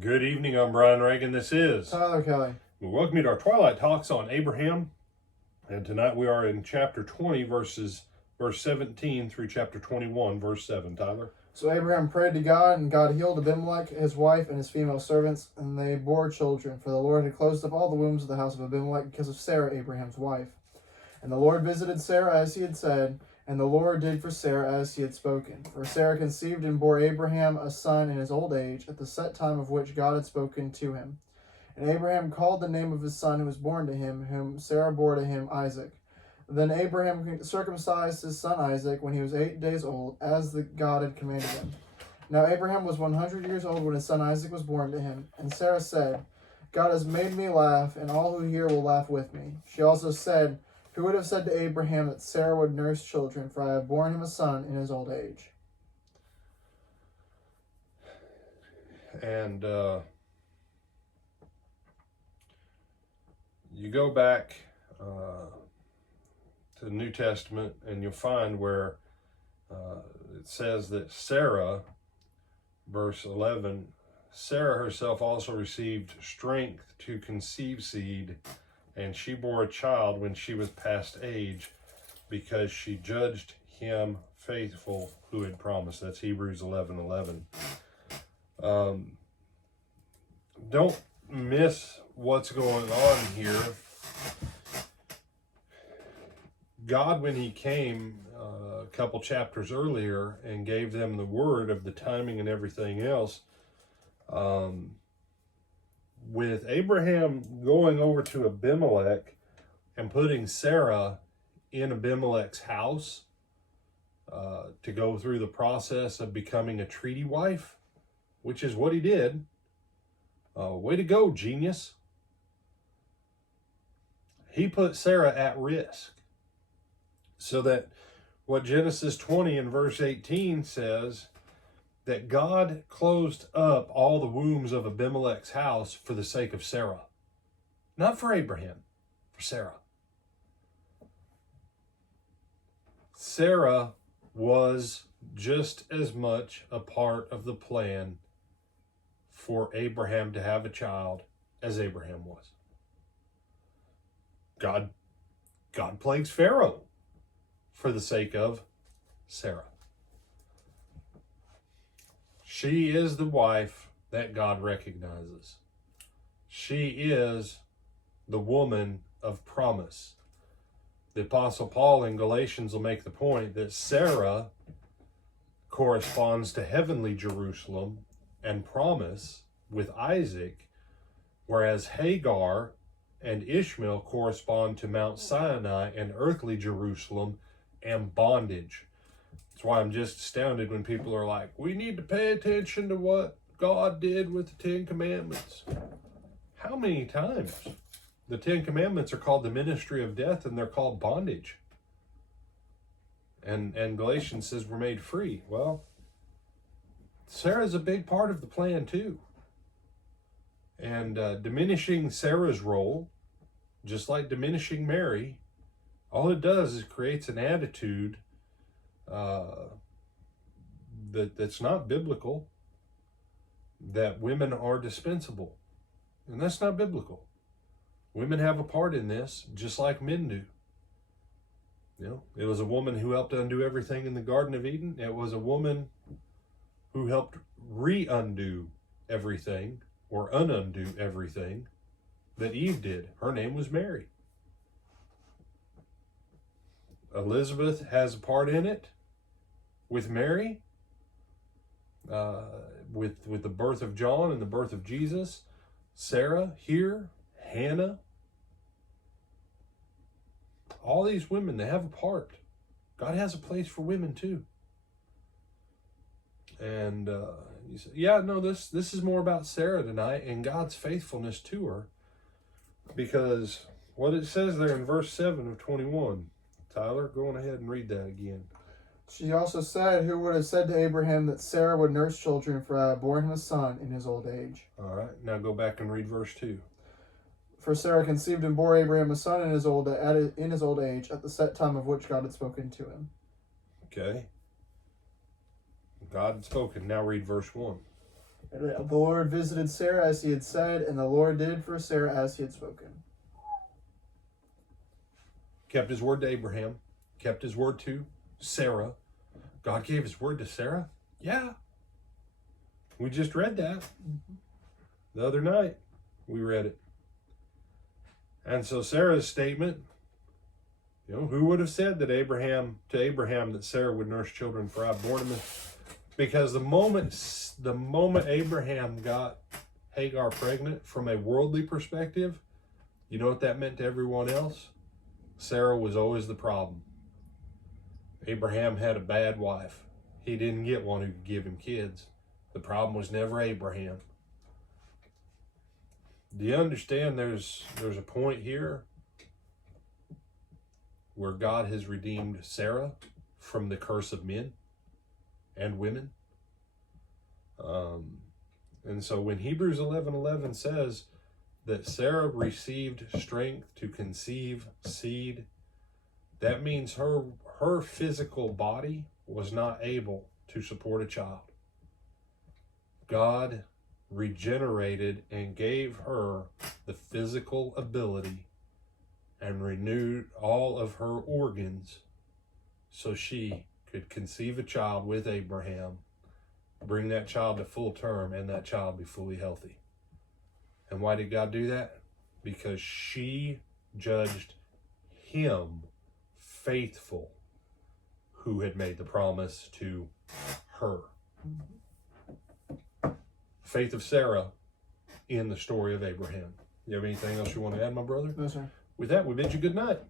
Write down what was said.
Good evening, I'm Brian Reagan. This is Tyler Kelly. Welcome to our Twilight Talks on Abraham. And tonight we are in chapter 20, verse 17 through chapter 21, verse 7. Tyler? So Abraham prayed to God, and God healed Abimelech, his wife, and his female servants, and they bore children. For the Lord had closed up all the wombs of the house of Abimelech because of Sarah, Abraham's wife. And the Lord visited Sarah as he had said, and the Lord did for Sarah as he had spoken. For Sarah conceived and bore Abraham a son in his old age, at the set time of which God had spoken to him. And Abraham called the name of his son who was born to him, whom Sarah bore to him, Isaac. Then Abraham circumcised his son Isaac when he was 8 days old, as God had commanded him. Now Abraham was 100 years old when his son Isaac was born to him. And Sarah said, God has made me laugh, and all who hear will laugh with me. She also said, who would have said to Abraham that Sarah would nurse children, for I have borne him a son in his old age. And you go back to the New Testament, and you'll find where it says that Sarah, verse 11, Sarah herself also received strength to conceive seed, and she bore a child when she was past age, because she judged him faithful who had promised. That's Hebrews 11:11. Don't miss what's going on here. God, when he came a couple chapters earlier and gave them the word of the timing and everything else, with Abraham going over to Abimelech and putting Sarah in Abimelech's house to go through the process of becoming a treaty wife, which is what he did. Way to go, genius. He put Sarah at risk, so that what Genesis 20 and verse 18 says, that God closed up all the wombs of Abimelech's house for the sake of Sarah. Not for Abraham, for Sarah. Sarah was just as much a part of the plan for Abraham to have a child as Abraham was. God plagues Pharaoh for the sake of Sarah. She is the wife that God recognizes. She is the woman of promise. The Apostle Paul in Galatians will make the point that Sarah corresponds to heavenly Jerusalem and promise with Isaac, whereas Hagar and Ishmael correspond to Mount Sinai and earthly Jerusalem and bondage. That's why I'm just astounded when people are like, we need to pay attention to what God did with the Ten Commandments. How many times? The Ten Commandments are called the ministry of death, and they're called bondage. And Galatians says we're made free. Well, Sarah's a big part of the plan too. And diminishing Sarah's role, just like diminishing Mary, all it does is creates an attitude that's not biblical, that women are dispensable. And that's not biblical. Women have a part in this, just like men do. You know, it was a woman who helped undo everything in the Garden of Eden. It was a woman who helped re-undo everything, or undo everything, that Eve did. Her name was Mary. Elizabeth has a part in it with Mary, with the birth of John and the birth of Jesus. Sarah here, Hannah. All these women, they have a part. God has a place for women too. And you say, yeah, no, this is more about Sarah tonight and God's faithfulness to her. Because what it says there in verse 7 of 21, Tyler, go on ahead and read that again. She also said, who would have said to Abraham that Sarah would nurse children, for I have borne him a son in his old age. All right, now go back and read verse 2. For Sarah conceived and bore Abraham a son in his old age, at the set time of which God had spoken to him. Okay. God had spoken. Now read verse 1. The Lord visited Sarah as he had said, and the Lord did for Sarah as he had spoken. Kept his word to Abraham. Kept his word to Sarah. God gave his word to Sarah? Yeah. We just read that. The other night, we read it. And so Sarah's statement, who would have said that Abraham that Sarah would nurse children for I born him? Because the moment Abraham got Hagar pregnant, from a worldly perspective, you know what that meant to everyone else? Sarah was always the problem. Abraham had a bad wife. He didn't get one who could give him kids. The problem was never Abraham. Do you understand there's a point here where God has redeemed Sarah from the curse of men and women? And so when Hebrews 11:11 says that Sarah received strength to conceive seed, that means her physical body was not able to support a child. God regenerated and gave her the physical ability and renewed all of her organs so she could conceive a child with Abraham, bring that child to full term, and that child be fully healthy. And why did God do that? Because she judged him faithful who had made the promise to her. Faith of Sarah in the story of Abraham. You have anything else you want to add, my brother? No, sir. With that, we bid you good night.